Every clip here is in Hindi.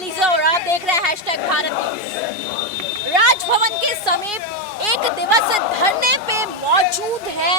एलिजा और आप देख रहे हैं #भारत न्यूज। राजभवन के समीप एक दिवसीय धरने पे मौजूद है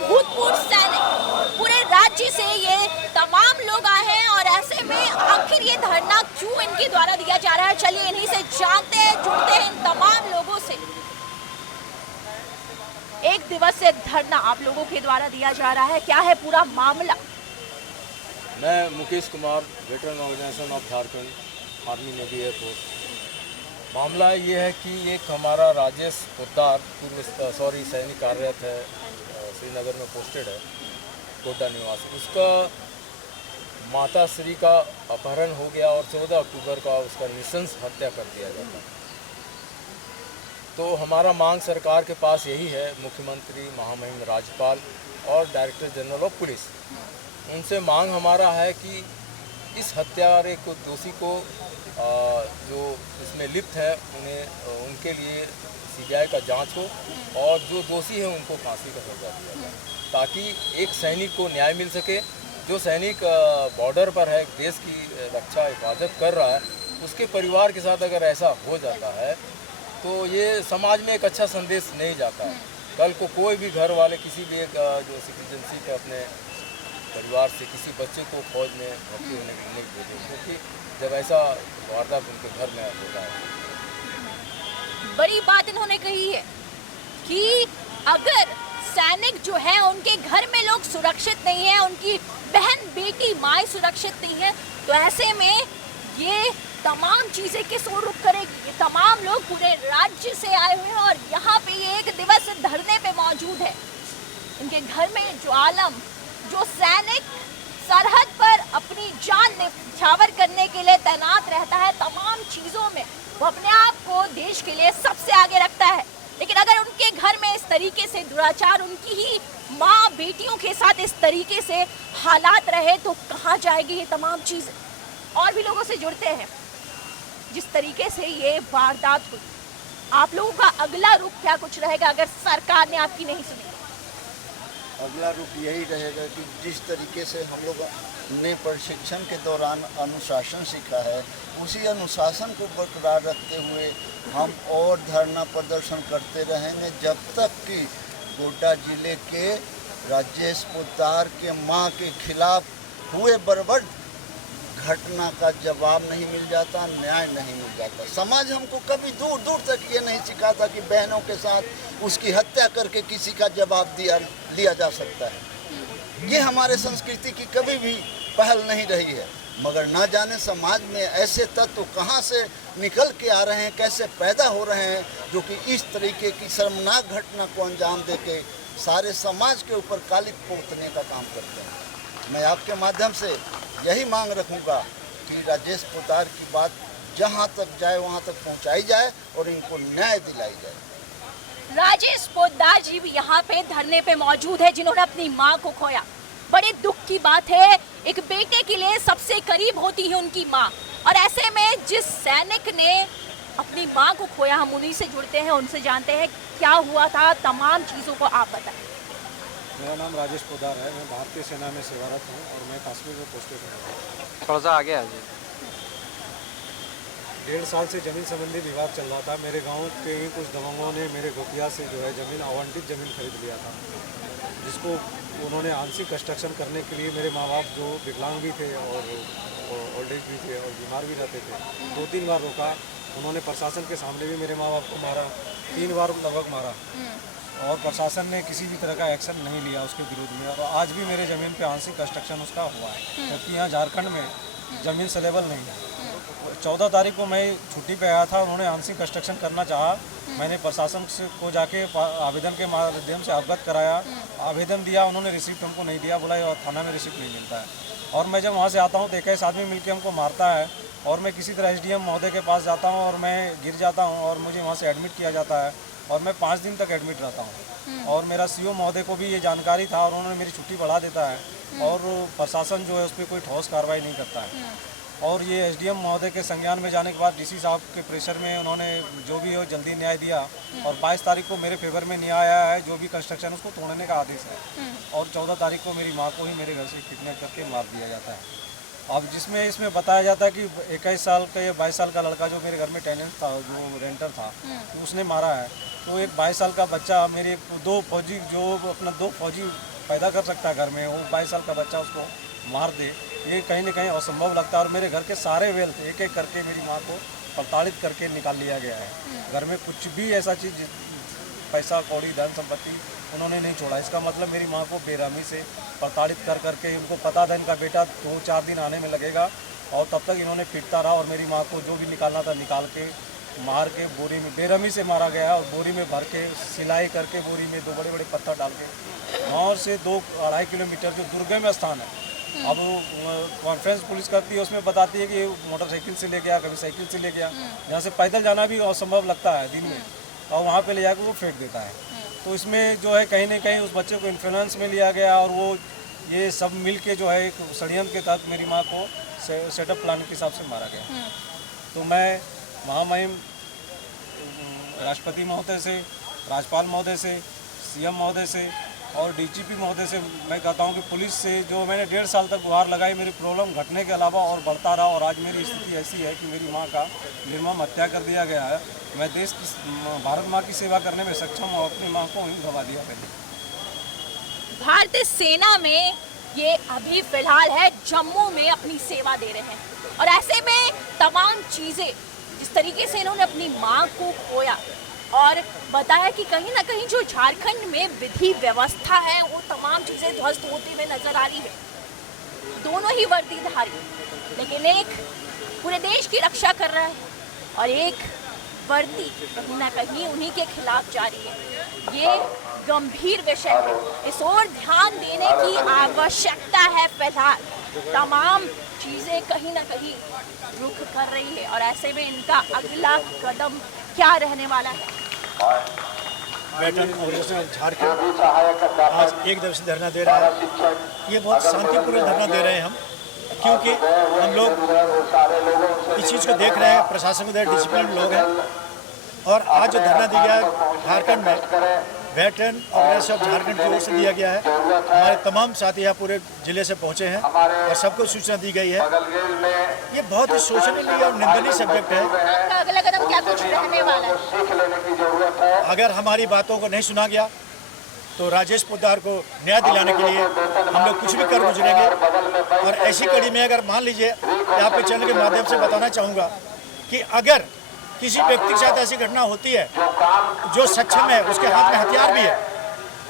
भूतपूर्व सैनिक। पूरे राज्य से ये तमाम लोग आए हैं और ऐसे में आखिर ये धरना क्यों इनके द्वारा दिया जा रहा है, चलिए इन्हीं से जानते हैं, जुड़ते हैं इन तमाम लोगों से। एक दिवसीय धरना आप लोगों के द्वारा दिया जा रहा है, क्या है पूरा मामला? मैं Mukesh Kumar, veteran organisation of Jharkhand army navy air force. मामला ये है कि एक हमारा राजेश पोद्दार सैनिक कार्यरत है, श्रीनगर में पोस्टेड है, गोड्डा निवासी। उसका माता श्री का अपहरण हो गया और 14 अक्टूबर का उसका नृशंस हत्या कर दिया जाता है। तो हमारा मांग सरकार के पास यही है, मुख्यमंत्री, महामहिम राज्यपाल और डायरेक्टर जनरल ऑफ पुलिस, उनसे मांग हमारा है कि इस हत्यारे को, दोषी को जो इसमें लिप्त है, उनके लिए सीबीआई का जांच हो और जो दोषी है उनको फांसी का सजा दिया जाए, ताकि एक सैनिक को न्याय मिल सके। जो सैनिक बॉर्डर पर है, देश की रक्षा हिफाजत कर रहा है, उसके परिवार के साथ अगर ऐसा हो जाता है तो ये समाज में एक अच्छा संदेश नहीं जाता है। कल को कोई भी घर वाले किसी भी एक जो सिटीजनशिप है अपने परिवार से किसी बच्चे को फौज में भर्ती होने के लिए नहीं भेजे, क्योंकि जब ऐसा वारदात उनके घर में होता है। बड़ी बात इन्होंने कही है कि अगर सैनिक जो है उनके घर में लोग सुरक्षित नहीं है, उनकी बहन बेटी माँ सुरक्षित नहीं है, तो ऐसे में ये तमाम चीजें किस ओर रुख करेगी। ये तमाम लोग पूरे राज्य से आए हुए हैं और यहाँ पे ये एक दिवसीय धरने पे मौजूद है। इनके घर में जो आलम, जो सैनिक सरहद पर अपनी जान न्यौछावर करने के लिए तैनात रहता है, तमाम चीजों में वो अपने आप को देश के लिए सबसे आगे रखता है, लेकिन अगर उनके घर में इस तरीके से दुराचार, उनकी ही माँ बेटियों के साथ इस तरीके से हालात रहे तो कहाँ जाएगी ये तमाम चीजें। और भी लोगों से जुड़ते हैं। जिस तरीके से ये वारदात हुई, आप लोगों का अगला रुख क्या कुछ रहेगा अगर सरकार ने आपकी नहीं सुनी? अगला रुख यही रहेगा कि जिस तरीके से हम लोग ने प्रशिक्षण के दौरान अनुशासन सीखा है, उसी अनुशासन को बरकरार रखते हुए हम और धरना प्रदर्शन करते रहेंगे जब तक कि गोड्डा जिले के राजेश पोद्दार के मां के खिलाफ हुए बर्बर घटना का जवाब नहीं मिल जाता, न्याय नहीं मिल जाता। समाज हमको कभी दूर दूर तक ये नहीं सिखाता कि बहनों के साथ उसकी हत्या करके किसी का जवाब लिया जा सकता है। ये हमारे संस्कृति की कभी भी पहल नहीं रही है, मगर न जाने समाज में ऐसे तत्व कहाँ से निकल के आ रहे हैं, कैसे पैदा हो रहे हैं, जो कि इस तरीके की शर्मनाक घटना को अंजाम देके सारे समाज के ऊपर कालिक पोतने का काम करते हैं। मैं आपके माध्यम से यही मांग रखूंगा कि राजेश पोद्दार की बात जहां तक जाए वहां तक पहुंचाई जाए और इनको न्याय दिलाई जाए। राजेश पोद्दार जी भी यहाँ पे धरने पे मौजूद है, जिन्होंने अपनी माँ को खोया। बड़े दुख की बात है, एक बेटे के लिए सबसे करीब होती है उनकी माँ, और ऐसे में जिस सैनिक ने अपनी माँ को खोया, हम उन्हीं से जुड़ते हैं, उनसे जानते हैं क्या हुआ था, तमाम चीज़ों को आप बताएं। मेरा नाम राजेश पोद्दार है, मैं भारतीय सेना में सेवारत हूँ और मैं कश्मीर में पोस्टेड हूँ। थोड़ा सा आगे आ जाइए। 1.5 साल से ज़मीन संबंधी विवाद चल रहा था। मेरे गांव के ही कुछ दबंगों ने मेरे गोतिया से जो है ज़मीन आवंटित ज़मीन खरीद लिया था, जिसको उन्होंने आंशिक कंस्ट्रक्शन करने के लिए मेरे माँ बाप जो विकलांग भी थे और ओल्ड एज भी थे और बीमार भी रहते थे, 2-3 बार रोका। उन्होंने प्रशासन के सामने भी मेरे माँ बाप को मारा, 3 बार लगभग मारा, और प्रशासन ने किसी भी तरह का एक्शन नहीं लिया उसके विरोध में। और आज भी मेरे ज़मीन पे आंशिक कंस्ट्रक्शन उसका हुआ है, जबकि यहाँ झारखंड में ज़मीन सेलेबल नहीं है। 14 तारीख को मैं छुट्टी पे आया था, उन्होंने आंशिक कंस्ट्रक्शन करना चाहा। मैंने प्रशासन को जाके आवेदन के माध्यम से अवगत कराया, आवेदन दिया, उन्होंने रिसिप्ट हमको नहीं दिया, बोला थाना में रिसिप्ट नहीं मिलता है। और मैं जब वहाँ से आता हूँ तो 21 आदमी मिलकर हमको मारता है, और मैं किसी तरह SDM महोदय के पास जाता हूँ और मैं गिर जाता हूँ और मुझे वहाँ से एडमिट किया जाता है, और मैं 5 दिन तक एडमिट रहता हूँ। और मेरा CO महोदय को भी ये जानकारी था और उन्होंने मेरी छुट्टी बढ़ा देता है, और प्रशासन जो है उस पर कोई ठोस कार्रवाई नहीं करता है। और ये SDM महोदय के संज्ञान में जाने के बाद DC साहब के प्रेशर में उन्होंने जो भी हो जल्दी न्याय दिया, और 22 तारीख को मेरे फेवर में न्याय आया है, जो भी कंस्ट्रक्शन उसको तोड़ने का आदेश है। और 14 तारीख को मेरी माँ को ही मेरे घर से किडनैप करके मार दिया जाता है। अब जिसमें इसमें बताया जाता है कि 21 साल का या 22 साल का लड़का जो मेरे घर में टेनेंट था, जो रेंटर था, तो उसने मारा है। तो एक 22 साल का बच्चा, मेरे दो फौजी पैदा कर सकता है घर में, वो 22 साल का बच्चा उसको मार दे, ये कहीं ना कहीं असंभव लगता है। और मेरे घर के सारे वेल्थ एक एक करके मेरी माँ को प्रताड़ित करके निकाल लिया गया है। घर में कुछ भी ऐसा चीज़, पैसा कौड़ी धन संपत्ति उन्होंने नहीं छोड़ा। इसका मतलब मेरी माँ को बेरहमी से प्रताड़ित कर करके, उनको पता था इनका बेटा 2-4 दिन आने में लगेगा, और तब तक इन्होंने पीटता रहा। और मेरी माँ को जो भी निकालना था निकाल के, मार के बोरी में बेरहमी से मारा गया, और बोरी में भर के सिलाई करके बोरी में 2 बड़े पत्थर डाल के गाँव से 2-2.5 किलोमीटर जो दुर्गम स्थान है, अब कॉन्फ्रेंस पुलिस करती है, उसमें बताती है कि मोटरसाइकिल से ले गया, कभी साइकिल से ले गया, जहाँ से पैदल जाना भी असंभव लगता है दिन में, और वहाँ पे ले जाकर वो फेंक देता है। तो इसमें जो है कहीं ना कहीं उस बच्चे को इन्फ्लुएंस में लिया गया, और वो ये सब मिल के जो है एक षड्यंत्र के तहत मेरी माँ को सेटअप प्लान के हिसाब से मारा गया। तो मैं महामहिम राष्ट्रपति महोदय से, राज्यपाल महोदय से, सीएम महोदय से और डीजीपी महोदय से मैं कहता हूँ कि पुलिस से जो मैंने 1.5 साल तक गुहार लगाई, मेरी प्रॉब्लम घटने के अलावा और बढ़ता रहा, और आज मेरी स्थिति ऐसी है कि मेरी माँ का निर्मम हत्या कर दिया गया है। मैं देश की, भारत माँ की सेवा करने में सक्षम हूँ, अपनी माँ को ही गवा दिया पहले। भारतीय सेना में ये अभी फिलहाल है जम्मू में अपनी सेवा दे रहे हैं, और ऐसे में तमाम चीज़ें जिस तरीके से इन्होंने अपनी माँ को खोया, और बताया कि कहीं ना कहीं जो झारखंड में विधि व्यवस्था है वो तमाम चीज़ें ध्वस्त होती हुई नजर आ रही है। दोनों ही वर्दीधारी, लेकिन एक पूरे देश की रक्षा कर रहा है और एक वर्दी कहीं ना कहीं उन्हीं के खिलाफ जारी है। ये गंभीर विषय है, इस ओर ध्यान देने की आवश्यकता है। फिलहाल तमाम चीज़ें कहीं ना कहीं रुख कर रही है, और ऐसे में इनका अगला कदम क्या रहने वाला है। वेटरन ऑर्गेनाइजेशन झारखंड आज 1 दिवसीय धरना दे रहा है। ये बहुत शांतिपूर्ण धरना दे रहे हैं हम, क्योंकि हम लोग इस चीज़ को देख रहे हैं, प्रशासन को देख रहे, डिसिप्लिन लोग हैं। और आज जो धरना दिया गया है झारखंड में, वेटरन ऑर्गेनाइजेशन ऑफ झारखंड की ओर से दिया गया है। हमारे तमाम साथी यहाँ पूरे ज़िले से पहुँचे हैं और सबको सूचना दी गई है। ये बहुत ही शोचनीय और निंदनीय सब्जेक्ट है। आपका अगला कदम क्या कुछ रहने वाला है? अगर हमारी बातों को नहीं सुना गया तो राजेश पोद्दार को न्याय दिलाने के लिए हम लोग कुछ भी कर गुजरेंगे। और ऐसी कड़ी में अगर मान लीजिए, यहाँ पे चैनल के माध्यम से बताना चाहूँगा कि अगर किसी व्यक्ति के साथ ऐसी घटना होती है जो सक्षम है, उसके हाथ में हथियार भी है,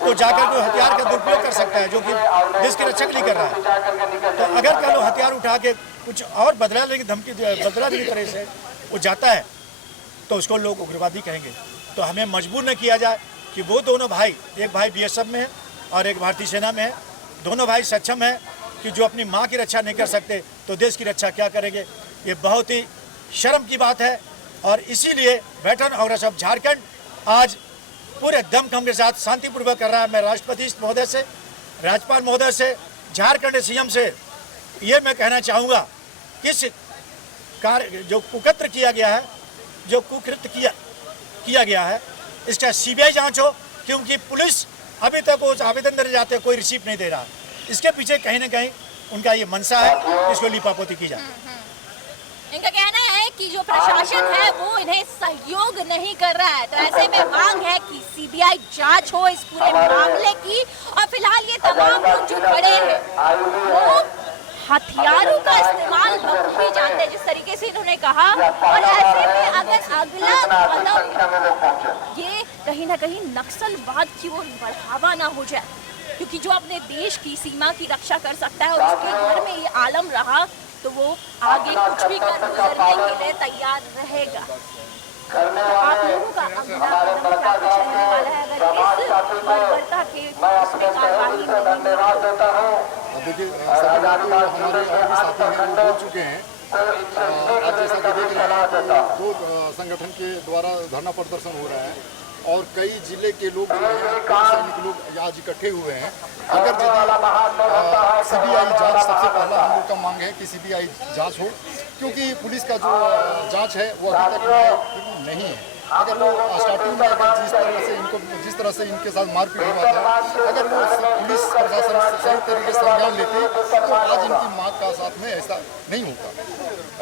तो जाकर कोई हथियार का दुरुपयोग कर सकता है, जो कि देश की रक्षा के लिए कर रहा है। तो अगर कल वो हथियार उठा के कुछ और बदला लेने की धमकी, बदला की तरह से वो जाता है, तो उसको लोग उग्रवादी कहेंगे। तो हमें मजबूर न किया जाए कि वो दोनों भाई, एक भाई बीएसएफ में है और एक भारतीय सेना में है, दोनों भाई सक्षम है कि जो अपनी माँ की रक्षा नहीं कर सकते तो देश की रक्षा क्या करेंगे। ये बहुत ही शर्म की बात है। और इसीलिए वेटरन ऑर्गेनाइजेशन ऑफ झारखंड आज पूरे दमखम के साथ शांतिपूर्वक कर रहा है। मैं राष्ट्रपति महोदय से, राज्यपाल महोदय से, झारखंड सीएम से ये मैं कहना चाहूँगा कि इस कार्य जो कुकत्र किया गया है, जो कुकृत्य किया गया है, इसका सीबीआई जांच हो, क्योंकि पुलिस अभी तक उस आवेदन देने जाते कोई रिसीव नहीं दे रहा। इसके पीछे कहीं ना कहीं उनका ये मंशा है, इसको लिपापोती की जाए। इनका कहना है कि जो प्रशासन है वो इन्हें सहयोग नहीं कर रहा है, तो ऐसे में मांग है कि सीबीआई जांच हो इस पूरे मामले की। और फिलहाल ये तमाम लोग जो खड़े हैं वो हथियारों का इस्तेमाल बखूबी जानते हैं, जिस तरीके से इन्होंने कहा। और ऐसे में अगर अगला कदम ये कहीं ना कहीं नक्सलवाद की ओर बढ़ावा ना हो जाए, क्योंकि जो अपने देश की सीमा की रक्षा कर सकता है और उसके घर में ये आलम रहा, तो वो आगे कुछ भी कर गुजरने के लिए तैयार रहेगा। आप लोगों का अगला कदम क्या कुछ रहने वाला है अगर इस बर्बरता के उसमें कार्रवाई नहीं? देखिए, हमारे साथी हैं वो बोल चुके हैं। आज जैसा कि देख रहे हैं, 2 संगठन के द्वारा धरना प्रदर्शन हो रहा है और कई जिले के लोग, सैनिक लोग आज इकट्ठे हुए हैं। अगर यदि सीबीआई जांच, सबसे पहला हम लोग का मांग है कि सीबीआई जांच हो, क्योंकि पुलिस का जो जांच है वो अभी तक नहीं है। अगर वो स्टार्टिंग में अगर जिस तरह से इनके साथ मारपीट हुआ था, अगर वो पुलिस प्रशासन सही तरीके से संज्ञान लेती तो आज इनकी मांग का साथ में ऐसा नहीं होता।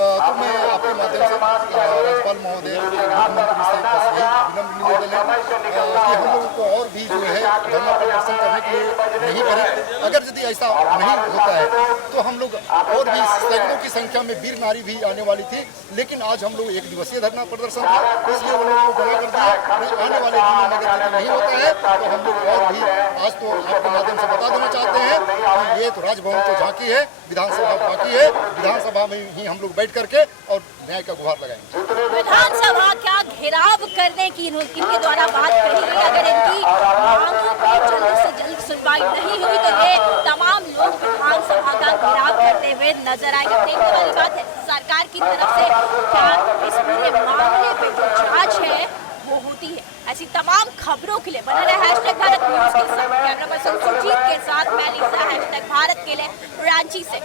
तो मैं आपके माध्यम से राज्यपाल महोदय, मुख्यमंत्री से बस यही विनम्र निवेदन है कि हम लोगों को और भी जो है धरना प्रदर्शन करने के लिए नहीं करें। अगर यदि ऐसा नहीं होता है तो हम लोग और भी सैकड़ों की संख्या में वीर नारी भी आने वाली थी, लेकिन आज हम लोग 1 दिवसीय धरना प्रदर्शन था, इसलिए उन लोगों को जमा कर दिया। आने वाले दिनों में अगर यदि नहीं होता है तो हम लोग और भी आज तो आपके माध्यम से बता देना चाहते हैं कि ये तो राजभवन तो झांकी है, विधानसभा बाकी है। विधानसभा में ही हम लोग बैठ करके और न्याय का गुहार लगाएंगे। विधानसभा क्या घेराव करने की इनके द्वारा बात कही गई। अगर इनकी मांगों की जल्द से जल्द सुनवाई नहीं हुई तो ये तमाम लोग विधानसभा का घेराव करते हुए नजर आएंगे। देखने वाली बात है सरकार की तरफ से क्या इस पूरे मामले पे जो जांच है वो होती है। ऐसी तमाम खबरों के लिए बने रहे #भारत न्यूज के साथ। कैमरा पर्सन सुजीत के साथ मैं लिसा #भारत के लिए रांची से।